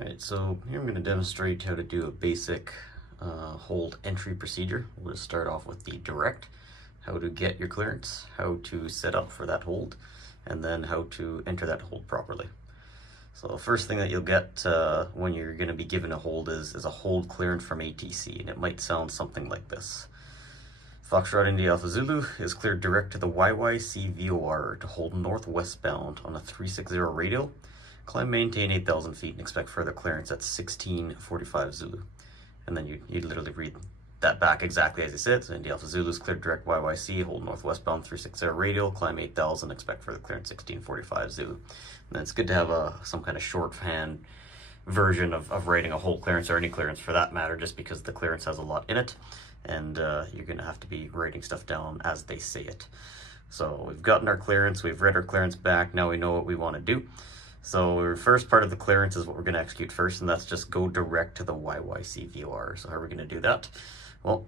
Alright, so here I'm going to demonstrate how to do a basic hold entry procedure. We'll just start off with the direct, how to get your clearance, how to set up for that hold, and then how to enter that hold properly. So the first thing that you'll get when you're going to be given a hold is a hold clearance from ATC, and it might sound something like this. Foxtrot India Alpha Zulu is cleared direct to the YYC VOR to hold northwestbound on a 360 radial. Climb, maintain 8,000 feet and expect further clearance at 1645 Zulu. And then you literally read that back exactly as it said. So India Alpha Zulu is cleared direct YYC, hold northwestbound 360 radial, climb 8,000, expect further clearance 1645 Zulu. And then it's good to have some kind of shorthand version of writing a hold clearance, or any clearance for that matter, just because the clearance has a lot in it. And you're going to have to be writing stuff down as they say it. So we've gotten our clearance, we've read our clearance back, now we know what we want to do. So our first part of the clearance is what we're going to execute first, and that's just go direct to the YYC VOR. So how are we going to do that? Well,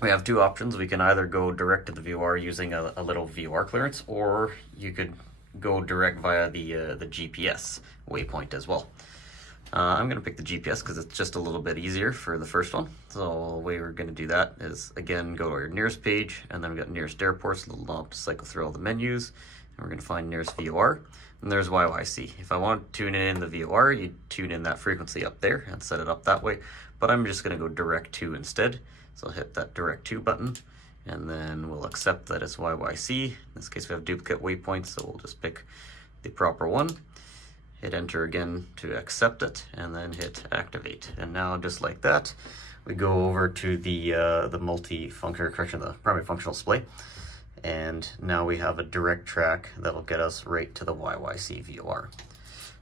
we have two options. We can either go direct to the VOR using a little VOR clearance, or you could go direct via the GPS waypoint as well. I'm going to pick the GPS because it's just a little bit easier for the first one. So the way we're going to do that is, again, go to our nearest page, and then we've got nearest airports, a little knob to cycle through all the menus, and we're going to find nearest VOR, and there's YYC. If I want to tune in the VOR, you tune in that frequency up there and set it up that way, but I'm just going to go direct to instead. So I'll hit that direct to button, and then we'll accept that it's YYC. In this case, we have duplicate waypoints, so we'll just pick the proper one. Hit enter again to accept it, and then hit activate. And now, just like that, we go over to the multi-function, correction, the primary functional display. And now we have a direct track that'll get us right to the YYC VOR.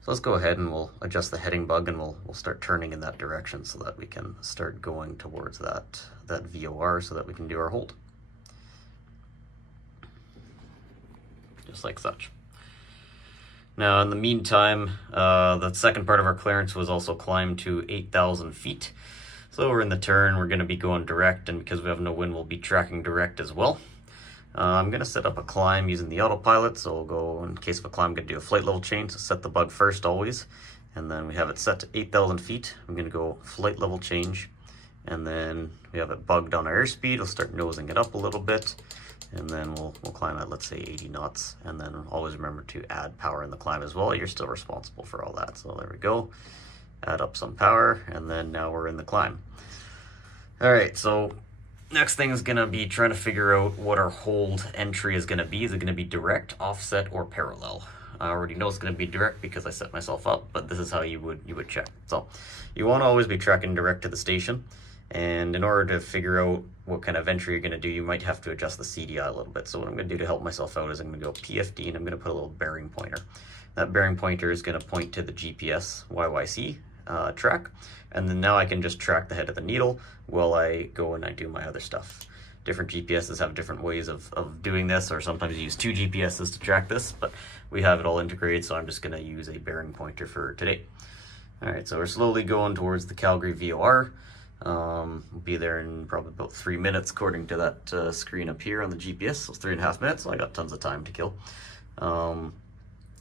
So let's go ahead and we'll adjust the heading bug, and we'll start turning in that direction so that we can start going towards that VOR so that we can do our hold. Just like such. Now, in the meantime, the second part of our clearance was also climb to 8,000 feet. So we're in the turn, we're going to be going direct, and because we have no wind, we'll be tracking direct as well. I'm going to set up a climb using the autopilot, so we'll go, in case of a climb, I'm going to do a flight level change, so set the bug first always, and then we have it set to 8,000 feet. I'm going to go flight level change, and then we have it bugged on our airspeed. We'll start nosing it up a little bit. And then we'll climb at, let's say, 80 knots. And then always remember to add power in the climb as well. You're still responsible for all that. So there we go. Add up some power, and then now we're in the climb. All right, so next thing is going to be trying to figure out what our hold entry is going to be. Is it going to be direct, offset, or parallel? I already know it's going to be direct because I set myself up, but this is how you would check. So you want to always be tracking direct to the station. And in order to figure out what kind of entry you're going to do, you might have to adjust the CDI a little bit. So what I'm going to do to help myself out is I'm going to go PFD, and I'm going to put a little bearing pointer. That bearing pointer is going to point to the GPS YYC track. And then now I can just track the head of the needle while I go and I do my other stuff. Different GPSs have different ways of doing this, or sometimes you use two GPSs to track this, but we have it all integrated, so I'm just going to use a bearing pointer for today. All right, so we're slowly going towards the Calgary VOR. We'll be there in probably about 3 minutes according to that screen up here on the GPS. So it's 3.5 minutes, so I got tons of time to kill.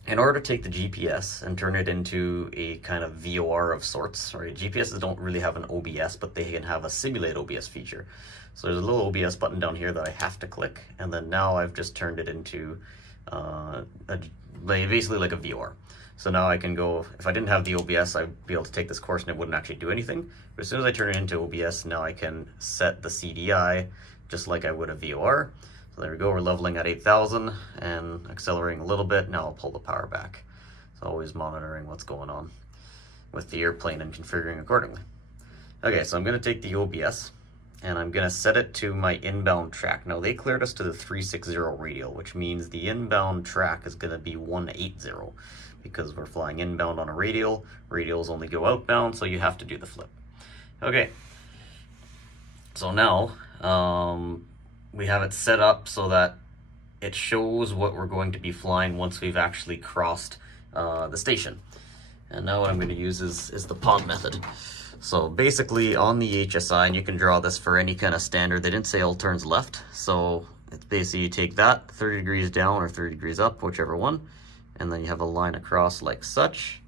In order to take the GPS and turn it into a kind of VOR of sorts, right? GPSs don't really have an OBS, but they can have a simulate OBS feature. So there's a little OBS button down here that I have to click, and then now I've just turned it into basically like a VOR. So now I can go, if I didn't have the OBS, I'd be able to take this course and it wouldn't actually do anything. But as soon as I turn it into OBS, now I can set the CDI just like I would a VOR. So there we go, we're leveling at 8,000 and accelerating a little bit. Now I'll pull the power back. So always monitoring what's going on with the airplane and configuring accordingly. Okay, so I'm going to take the OBS and I'm going to set it to my inbound track. Now they cleared us to the 360 radial, which means the inbound track is going to be 180. Because we're flying inbound on a radial. Radials only go outbound, so you have to do the flip. Okay, so now we have it set up so that it shows what we're going to be flying once we've actually crossed the station. And now what I'm going to use is the pod method. So basically on the HSI, and you can draw this for any kind of standard, they didn't say all turns left, so it's basically you take that 30 degrees down or 30 degrees up, whichever one, and then you have a line across like such.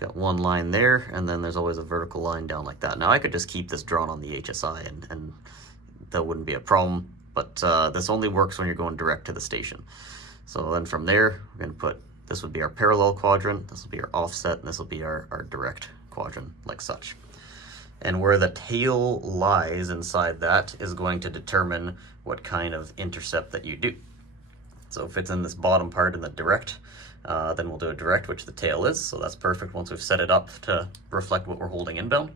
got one line there, and then there's always a vertical line down like that. Now I could just keep this drawn on the HSI and that wouldn't be a problem, but this only works when you're going direct to the station. So then from there, we're going to put, this would be our parallel quadrant, this will be our offset, and this will be our direct quadrant, like such. And where the tail lies inside that is going to determine what kind of intercept that you do. So if it's in this bottom part in the direct, then we'll do a direct, which the tail is, so that's perfect once we've set it up to reflect what we're holding inbound.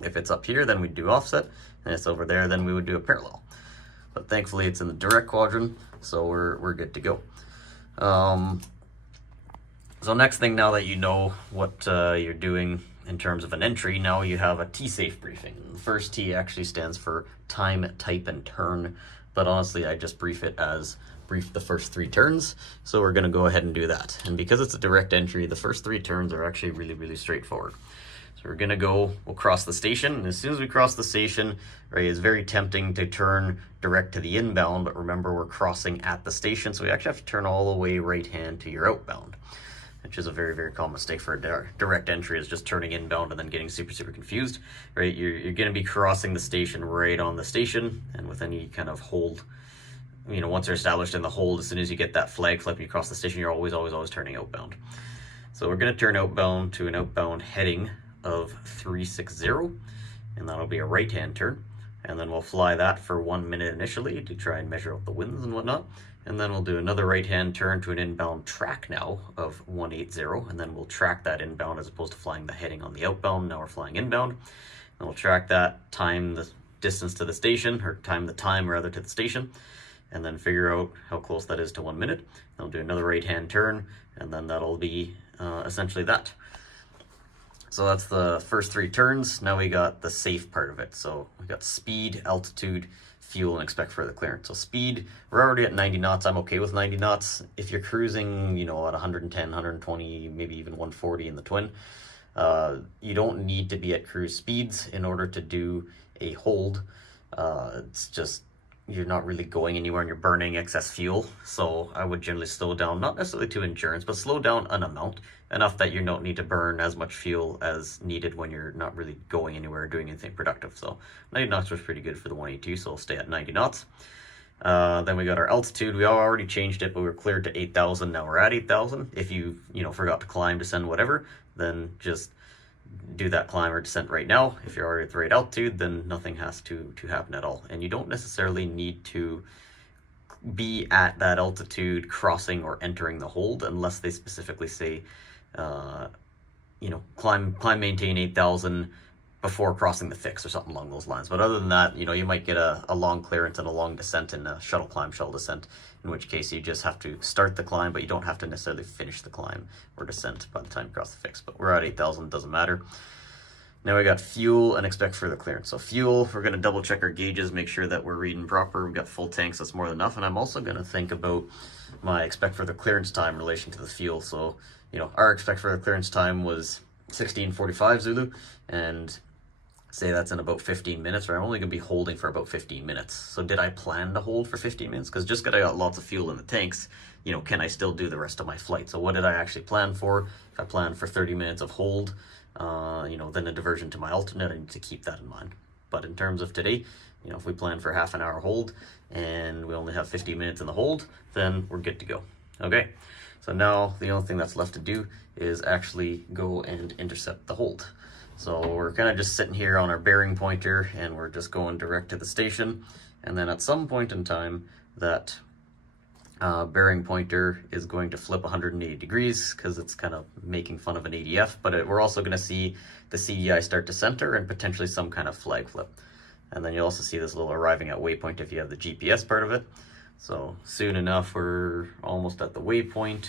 If it's up here, then we'd do offset, and it's over there, then we would do a parallel. But thankfully it's in the direct quadrant, so we're good to go. So next thing, now that you know what you're doing in terms of an entry, now you have a T-safe briefing. The first T actually stands for time, type, and turn, but honestly I just brief it as brief the first 3 turns, so we're going to go ahead and do that. And because it's a direct entry, the first 3 turns are actually really straightforward. So we're going to go, we'll cross the station, and as soon as we cross the station, right, it's very tempting to turn direct to the inbound, but remember we're crossing at the station, so we actually have to turn all the way right hand to your outbound, which is a very common mistake for a direct entry, is just turning inbound and then getting super confused, right? You're going to be crossing the station right on the station, and with any kind of hold, you know, once you're established in the hold, as soon as you get that flag flip and you cross the station, you're always turning outbound. So we're going to turn outbound to an outbound heading of 360, and that'll be a right hand turn, and then we'll fly that for 1 minute initially to try and measure out the winds and whatnot, and then we'll do another right hand turn to an inbound track now of 180, and then we'll track that inbound as opposed to flying the heading on the outbound. Now we're flying inbound, and we'll track that, time the distance to the station, or time rather to the station, and then figure out how close that is to 1 minute. Then we'll do another right hand turn, and then that'll be essentially that. So that's the first 3 turns. Now we got the safe part of it. So we got speed, altitude, fuel, and expect further clearance. So speed, we're already at 90 knots. I'm okay with 90 knots. If you're cruising, you know, at 110, 120, maybe even 140 in the twin, you don't need to be at cruise speeds in order to do a hold. It's just, you're not really going anywhere and you're burning excess fuel. So I would generally slow down, not necessarily to endurance, but slow down an amount, enough that you don't need to burn as much fuel as needed when you're not really going anywhere or doing anything productive. So 90 knots was pretty good for the 182, so we'll stay at 90 knots. Then we got our altitude. We already changed it, but we were cleared to 8,000. Now we're at 8,000. If you forgot to climb, descend, whatever, then just do that climb or descent right now. If you're already at the right altitude, then nothing has to happen at all. And you don't necessarily need to be at that altitude crossing or entering the hold unless they specifically say, climb, maintain 8,000 before crossing the fix or something along those lines. But other than that, you might get a long clearance and a long descent in a shuttle climb, shuttle descent, in which case you just have to start the climb, but you don't have to necessarily finish the climb or descent by the time you cross the fix. But we're at 8,000, doesn't matter. Now we got fuel and expect further clearance. So fuel, we're going to double check our gauges, make sure that we're reading proper. We've got full tanks, that's more than enough. And I'm also going to think about my expect further clearance time in relation to the fuel. So, our expect further clearance time was 16:45 Zulu, and say that's in about 15 minutes, or I'm only going to be holding for about 15 minutes. So did I plan to hold for 15 minutes? Because just because I got lots of fuel in the tanks, can I still do the rest of my flight? So what did I actually plan for? If I planned for 30 minutes of hold, then a diversion to my alternate, I need to keep that in mind. But in terms of today, if we plan for half an hour hold and we only have 15 minutes in the hold, then we're good to go. Okay, so now the only thing that's left to do is actually go and intercept the hold. So we're kind of just sitting here on our bearing pointer and we're just going direct to the station. And then at some point in time, that bearing pointer is going to flip 180 degrees because it's kind of making fun of an ADF, but we're also going to see the CDI start to center and potentially some kind of flag flip. And then you'll also see this little arriving at waypoint if you have the GPS part of it. So soon enough, we're almost at the waypoint.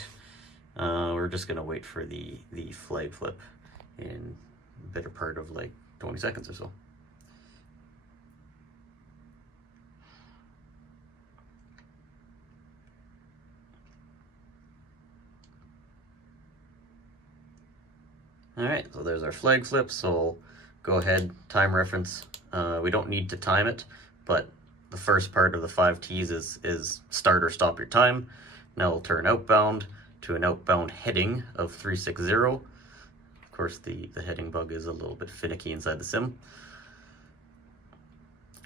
We're just going to wait for the flag flip in a better part of like 20 seconds or so. All right, so there's our flag flip. So go ahead, time reference. We don't need to time it, but the first part of the 5 T's is start or stop your time. Now we'll turn outbound to an outbound heading of 360, course, the heading bug is a little bit finicky inside the sim.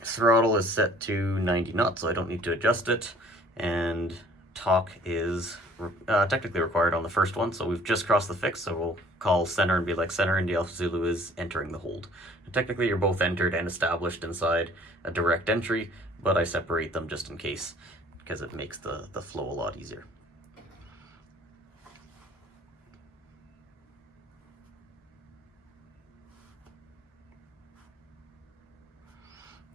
Throttle is set to 90 knots, so I don't need to adjust it. And talk is technically required on the first one, so we've just crossed the fix, so we'll call center and be like, center India Alpha Zulu is entering the hold. And technically you're both entered and established inside a direct entry, but I separate them just in case, because it makes the flow a lot easier.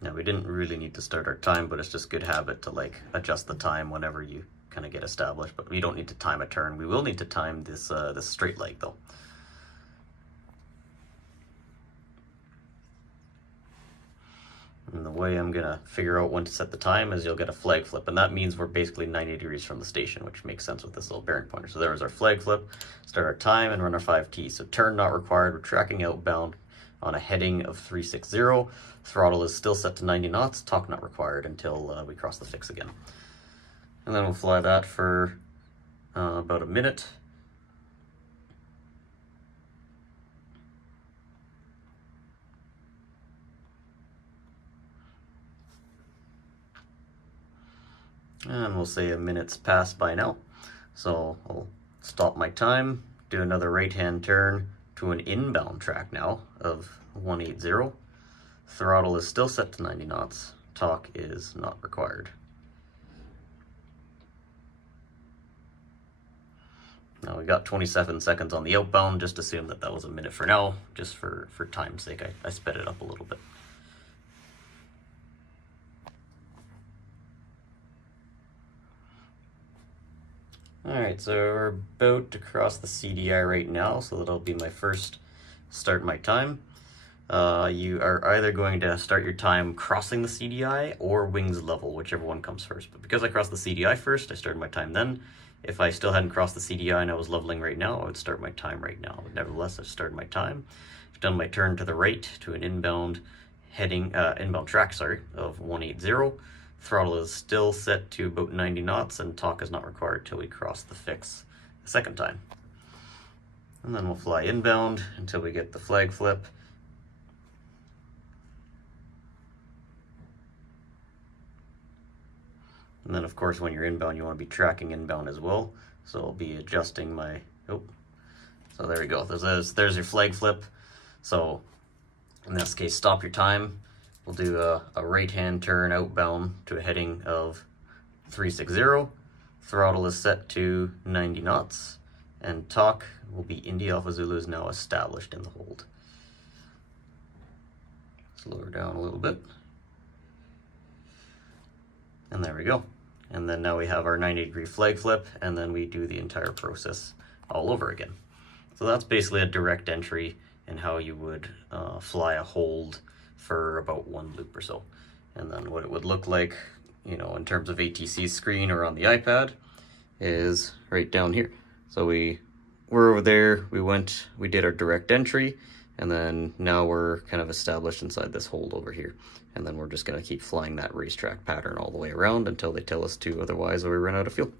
Now we didn't really need to start our time, but it's just good habit to like adjust the time whenever you kind of get established, but we don't need to time a turn. We will need to time this straight leg though. And the way I'm gonna figure out when to set the time is you'll get a flag flip, and that means we're basically 90 degrees from the station, which makes sense with this little bearing pointer. So there was our flag flip, start our time, and run our 5T. So turn not required, we're tracking outbound on a heading of 360. Throttle is still set to 90 knots, talk not required until we cross the fix again. And then we'll fly that for about a minute. And we'll say a minute's passed by now. So I'll stop my time, do another right-hand turn to an inbound track now of 180. Throttle is still set to 90 knots. Talk is not required. Now we got 27 seconds on the outbound. Just assume that that was a minute for now. Just for time's sake, I sped it up a little bit. Alright, so we're about to cross the CDI right now, so that'll be my first start my time. You are either going to start your time crossing the CDI or wings level, whichever one comes first. But because I crossed the CDI first, I started my time then. If I still hadn't crossed the CDI and I was leveling right now, I would start my time right now. But nevertheless, I've started my time. I've done my turn to the right to an inbound track, of 180. Throttle is still set to about 90 knots, and talk is not required till we cross the fix the second time. And then we'll fly inbound until we get the flag flip. And then of course when you're inbound you want to be tracking inbound as well. So I'll be adjusting my, so there we go. There's your flag flip. So in this case, stop your time. We'll do a right-hand turn outbound to a heading of 360. Throttle is set to 90 knots. And talk will be India Alpha Zulu is now established in the hold. Slow her down a little bit. And there we go. And then now we have our 90-degree flag flip, and then we do the entire process all over again. So that's basically a direct entry in how you would fly a hold for about one loop or so. And then what it would look like, in terms of ATC's screen or on the iPad is right down here. So we were over there, we did our direct entry, and then now we're kind of established inside this hold over here. And then we're just gonna keep flying that racetrack pattern all the way around until they tell us to, otherwise or we run out of fuel.